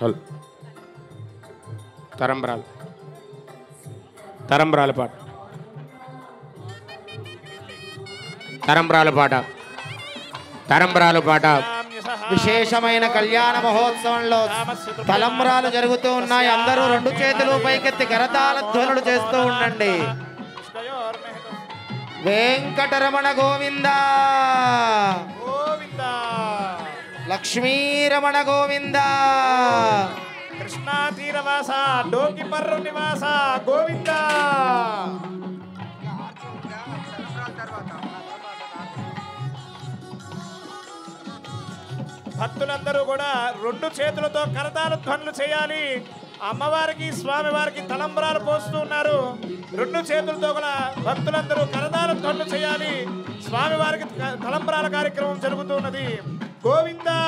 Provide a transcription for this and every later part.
Hello తరంబ్రాల పాట తరంబ్రాల పాట విశేషమైన కళ్యాణ మహోత్సవంలో తలంబ్రాలు జరుగుతూ ఉన్నాయి. అందరూ రెండు చేతులు పైకెత్తి కరతాళ ధ్వనులు చేస్తూ ఉండండి. వెంకటరమణ గోవింద గోవింద, లక్ష్మీరమణ గోవింద, కృష్ణా తీరవాస డోకిపర్రు నివాస గోవింద. భక్తులందరూ కూడా రెండు చేతులతో కరతాళ ధ్వనులు చేయాలి. అమ్మవారికి స్వామివారికి తలంబ్రాలు పోస్తూ ఉన్నారు. రెండు చేతులతో కూడా భక్తులందరూ కరతాళ ధ్వనులు చేయాలి. స్వామివారికి తలంబ్రాల కార్యక్రమం జరుగుతున్నది. గోవిందా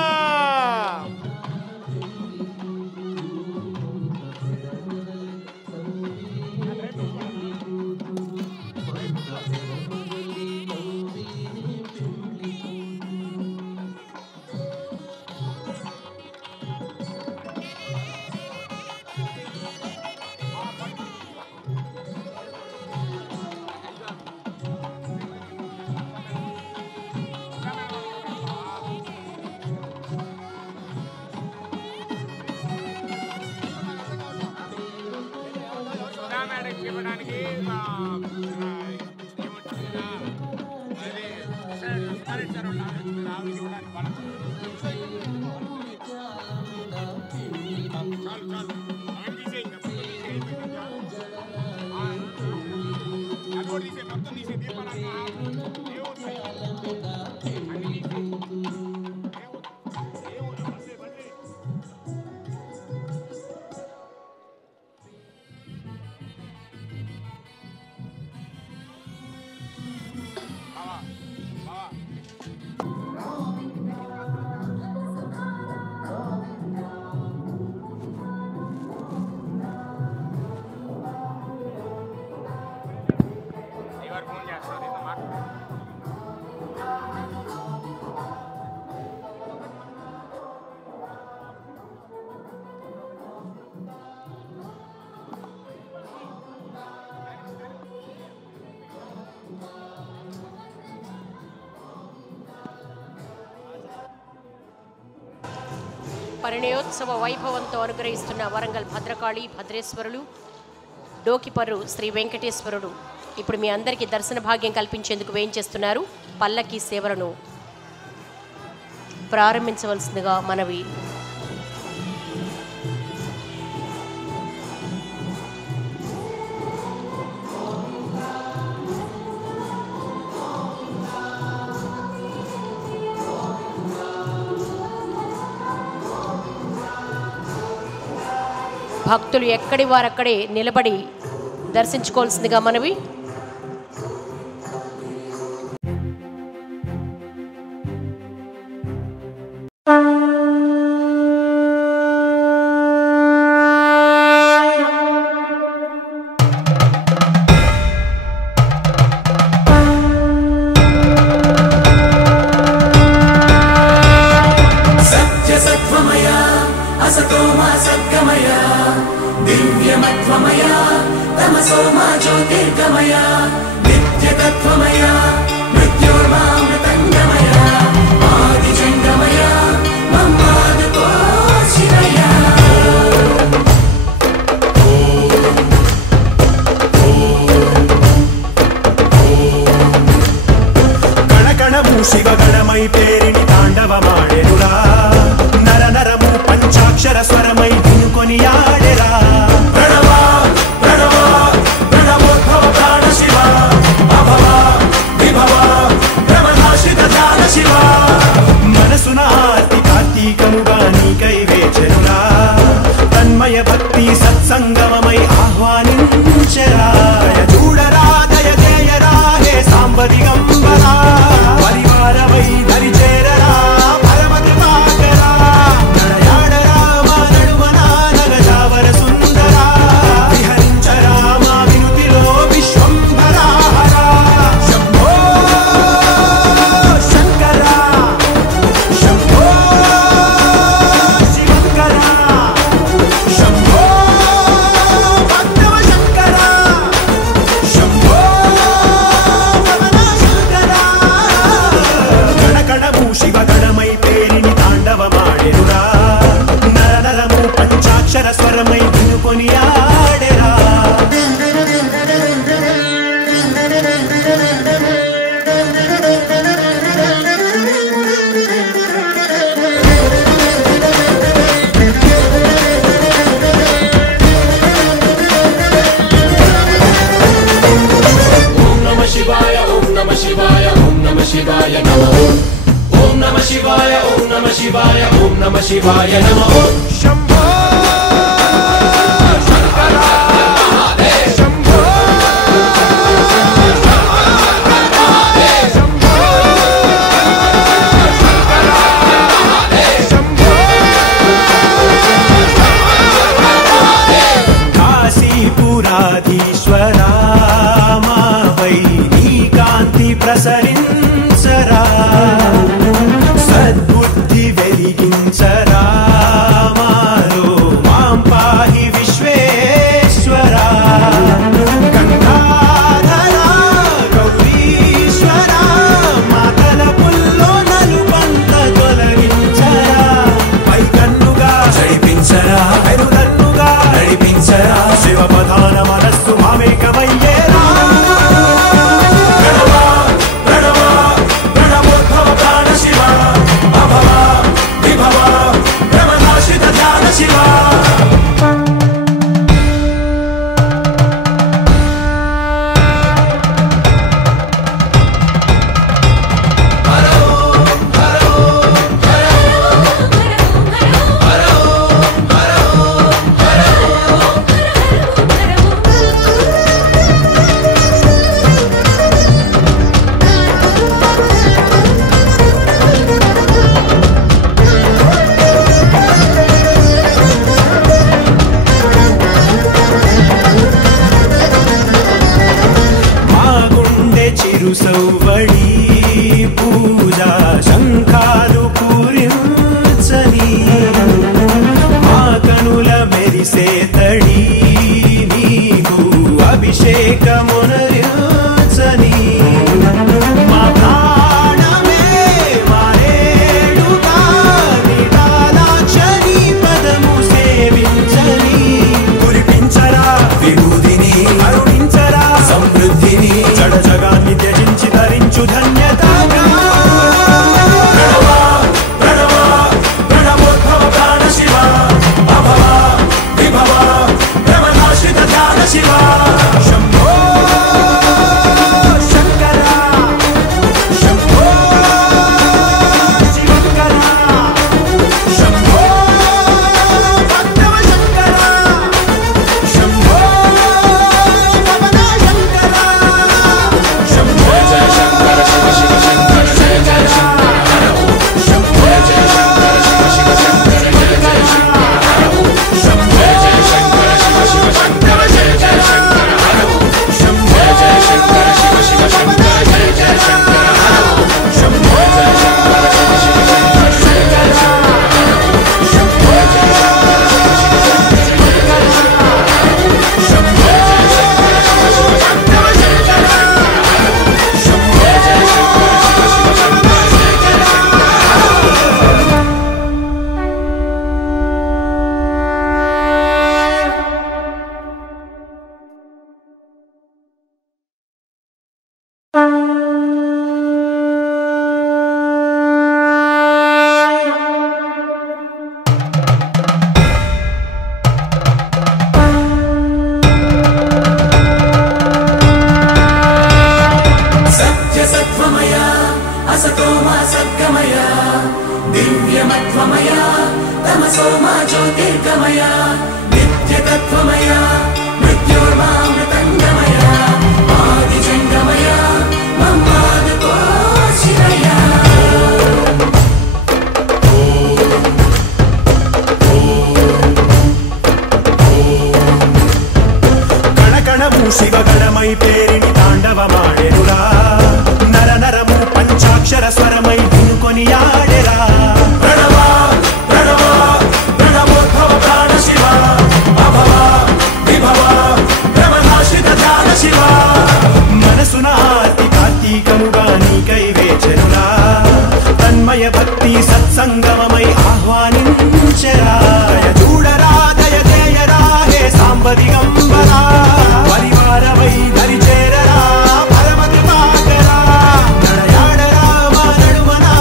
పరిణయోత్సవ వైభవంతో అనుగ్రహిస్తున్న వరంగల్ భద్రకాళి భద్రేశ్వరులు డోకిపర్రు శ్రీ వెంకటేశ్వరుడు ఇప్పుడు మీ అందరికీ దర్శన భాగ్యం కల్పించేందుకు వేయించేస్తున్నారు. పల్లకి సేవలను ప్రారంభించవలసిందిగా మనవి. భక్తులు ఎక్కడి వారక్కడే నిలబడి దర్శించుకోవాల్సిందిగా మనవి. శివగణమై పేరిని తాండవమాడెనురా, నర నరము పంచాక్షర స్వరమై వినుకొని ఆడెరా. ప్రణవా ప్రణవా ప్రణవోద్భవ ప్రాణ శివ, అభవ విభవ ప్రమదాశిత జాల శివ. మనసున ఆర్తి కార్తీకముగా నీకై వేచెనురా, తన్మయ భక్తి సత్సంగమమై ఆహ్వానించెరా. చూడరా దయ జయరా హే సాంబదిగంబరా, పరివారమై దరిచేర శివాయ నమః శంభో శంకర శంభో కాశీపురాధీశ్వరా మాపై నీ కాంతి ప్రసరించరా సద్బుద్ధి వెలిగించరా మాలో మాం పాహి విశ్వేశ్వరా గంగాధరా గౌరీశ్వరా మాతల పుల్లో నలుపంత తొలగించరా పై కన్నుగా నడిపించరా పెరుగన్నుగా నడిపించరా శివ ప్రధాన మనస్సు మామేకమయ్యేరా సౌవడి పూజా శంఖాలు పూరించని మా కనుల మెరిసే తడి నీకు అభిషేకమునరించని మా ప్రాణమే మారేడుగా నిదానాక్షని పదము సేవించని కురిపించరా విభూతిని అరుణించరా సమృద్ధిని జడ జగాన్ని త్యజించి ధరించు ధన్యతగా ప్రణవోద్భవ ప్రాణ శివ అభవ విభవ భ్రమనాశిత ధ్యాన శివ శంభో శంకర శంభో శివంకర శంభో భక్తవ శంకర శంభో భవన శంకర శంభో జయ శంకర శివ శివ శంకర జయ జయ శంకర శంభో జయ శంకర శివ శివ శంకర జయ జయ శంకర శంభో జయ శంకర శివ శివ శంకర జయ జయ శంకర శంభో జయ శంకర శివ శివ శంకర జయ జయ శంకర శంభో జయ శంకర శివ శివ శంకర జయ జయ శంకర శంభో జయ శంకర శివ శివ శంకర జయ జయ శంకర శంభో జయ శంకర శివ శివ శంకర జయ జయ శంకర శంభో జయ శంకర శివ శివ శంకర జయ జయ సత్యసత్వమయ అసతోమా సద్గమయ దివ్యమత్వమయ తమసోమా జ్యోతిర్గమయ నిత్యతత్వమయ మృత్యోర్మామృతంగమయ ఆదిజంగమయ మమ్మాదుకో శివయ కణకణము శివగణమై పేరిని తాండవమాడెనురా నర నరము పంచాక్షర స్వరమై వినుకొని ఆడెరా ప్రణవ ప్రణవ ప్రణవోద్భవ ప్రాణ శివ అభవ విభవ భ్రమనాశిత ధ్యాన శివ మనసున ఆర్తి కార్తీకముగా నీకై వేచెనురా తన్మయ భక్తి సత్సంగమమై ఆహ్వానించెరా చూడరా దయ చేయరా హే సాంబ దిగంబరా పరివారమై దరి చేరరా పరమ కృపాకరా నడయాడరా మా నడుమనా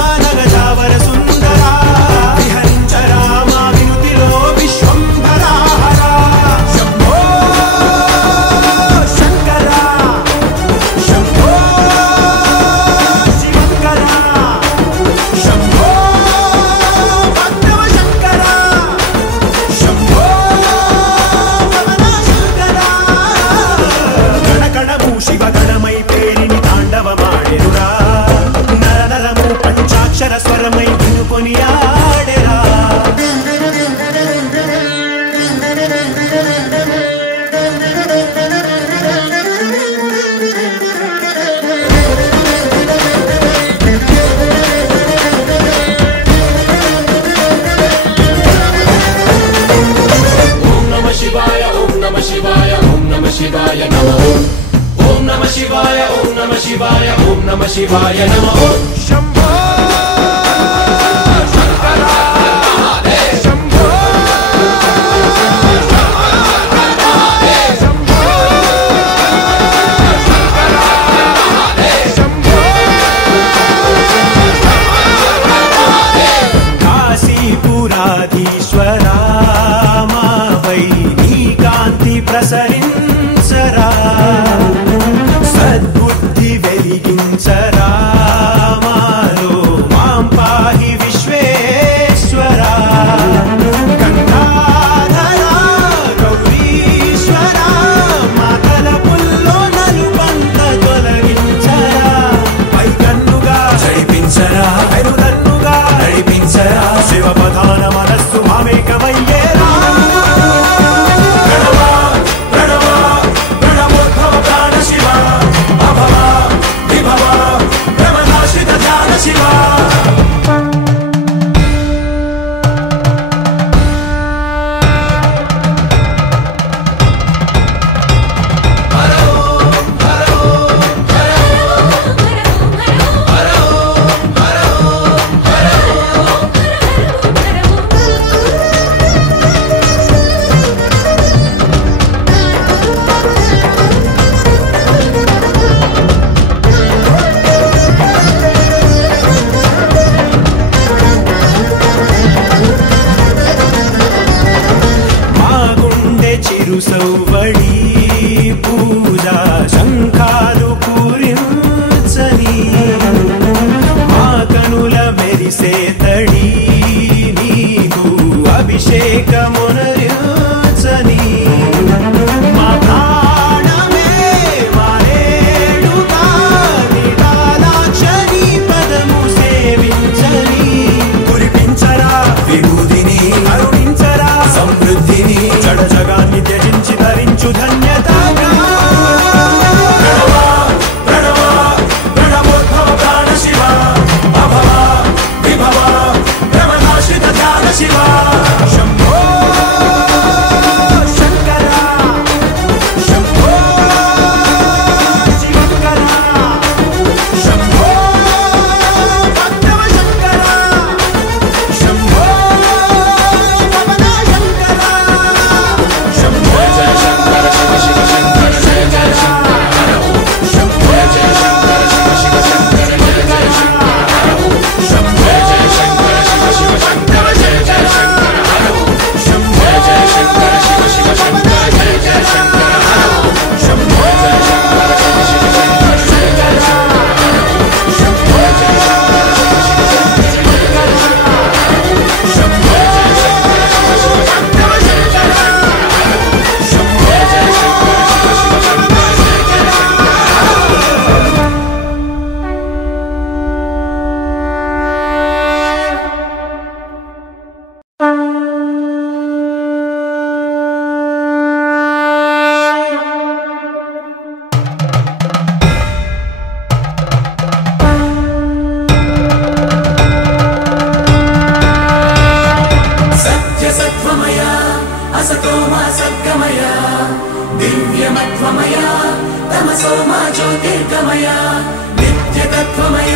शिवाय ओम नमः शिवाय ओम नमः शिवाय नमः शंभो शंकरा शंभो काशीपुराधीश्वरा मा वै नी कांति प्रसरिंचरा सद्बुद्धि వెలిగించరా మాలో మాం పాహి విశ్వేశ్వరా గంగాధరా గౌరీశ్వరా మాతల పుల్లో నలుబంత తొలగించరా పై కన్నుగా జడిపించరా ఐరుదన్నుగా నడిపించరా శివపదాన మనస్సు మామేకమయ్యేరా సౌవడి పూజా శంఖాలు పూరించని మా కనుల మెరిసే తడి నీకు అభిషేకమునరించని మా ప్రాణమే మారేడుగా నిదానాక్షని పదము సేవించని కురిపించరా విభూతిని కరుణించరా సమృద్ధిని జడ జగాన్ని త్యజించి ధరించు ధన్యతగా ప్రణవోద్భవ ప్రాణ శివ అభవ విభవ భ్రమనాశిత ధ్యాన శివ శంభో శంకర శంభో శివంకర శంభో భక్తవ శంకర శంభో పవన శంకర శంభో జయ శంకర శివ శివ శంకర జయ జయ శంకర హర ఓం శంభో జయ శంకర శివ శివ శంకర జయ జయ శంకర హర ఓం శంభో జయ శంకర శివ శివ శంకర జయ జయ శంకర హర ఓం శంభో జయ శంకర శివ శివ శంకర జయ జయ శంకర హర ఓం శంభో జయ శంకర శివ శివ శంకర జయ జయ శంకర హర ఓం శంభో జయ శంకర శివ శివ శంకర జయ జయ శంకర హర ఓం శంభో జయ శంకర శివ శివ శంకర జయ జయ శంకర హర ఓం శంభో జయ శంకర శివ శివ శంకర జయ జయ శంకర హర ఓం सत्यसत्त्वमय असतो मा सद्गमय दिव्यमत्वमय तमसो मा ज्योतिर्गमय नित्यतत्त्वमय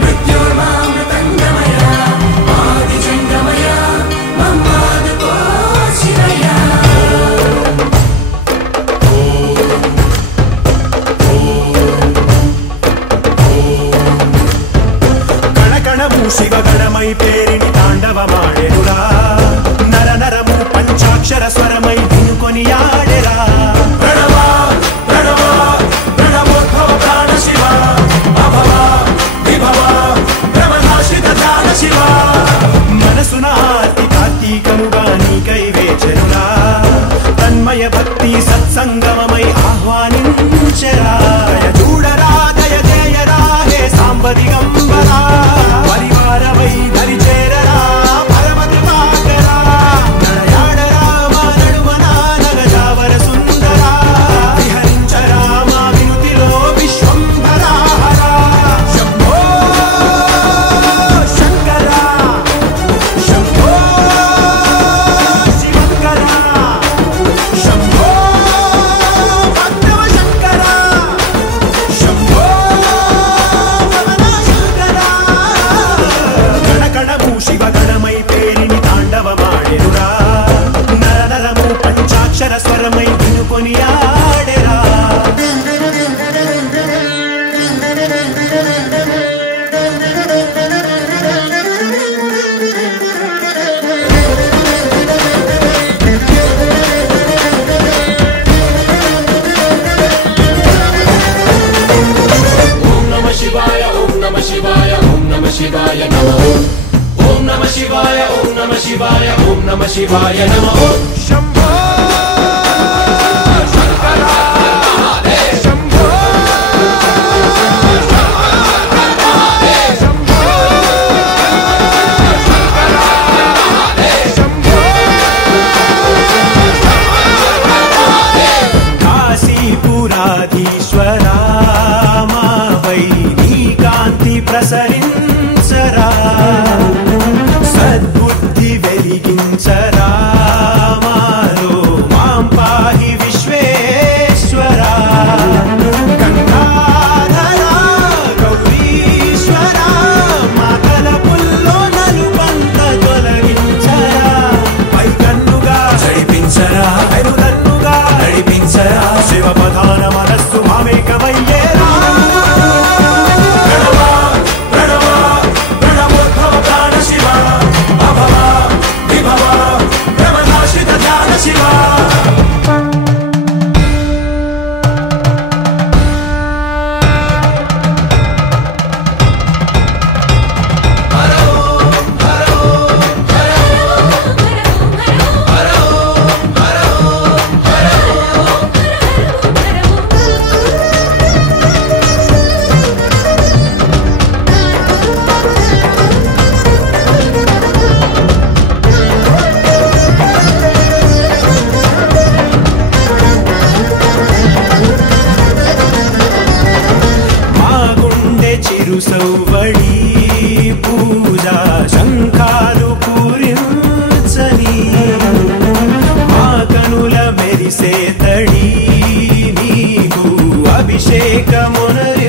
मृत्योर्मामृतङ्गमय आदिजङ्गमय मम्मादुको शिवय కణకణము శివగణమై పేరిని తాండవమాడెనురా నర నరము పంచాక్షర స్వరమై వినుకొని ఆడెరా ప్రణవ ప్రణవ ప్రణవోద్భవ ప్రాణ శివ అభవ విభవ భ్రమనాశిత ధ్యాన శివ మనసున ఆర్తి కార్తీకముగా నీకై వేచెనురా తన్మయ భక్తి సత్సంగమమై ఆహ్వానించెరా చూడరా దయ చేయరా హే సాంబ దిగంబరా పరివారమై దరి చేరరా పరమ కృపాకరా నడయాడరా మా నడుమ शिवाय नमः ओम नमः शिवाय ओम नमः शिवाय ओम नमः शिवाय नमः शंभो शंकरा शंभो शंभो शंकरा शंभो काशीपुराधीश्वरा मा वै कांति प्रसरिंचरा सद्बुद्धि వెలిగించరా మాలో మాం పాహి విశ్వేశ్వరా గంగాధరా గౌరీశ్వరా మాతల పుల్లో నలుబంత తొలగించరా పైకన్నుగా నడిపించరా పెరుదన్నుగా నడిపించరా శివ ప్రధాన మనస్సు మామేకమయ్యేరా సౌవడి పూజా శంఖాలు పూరించని మా కనుల మెరిసే తడి నీకు అభిషేకమునరి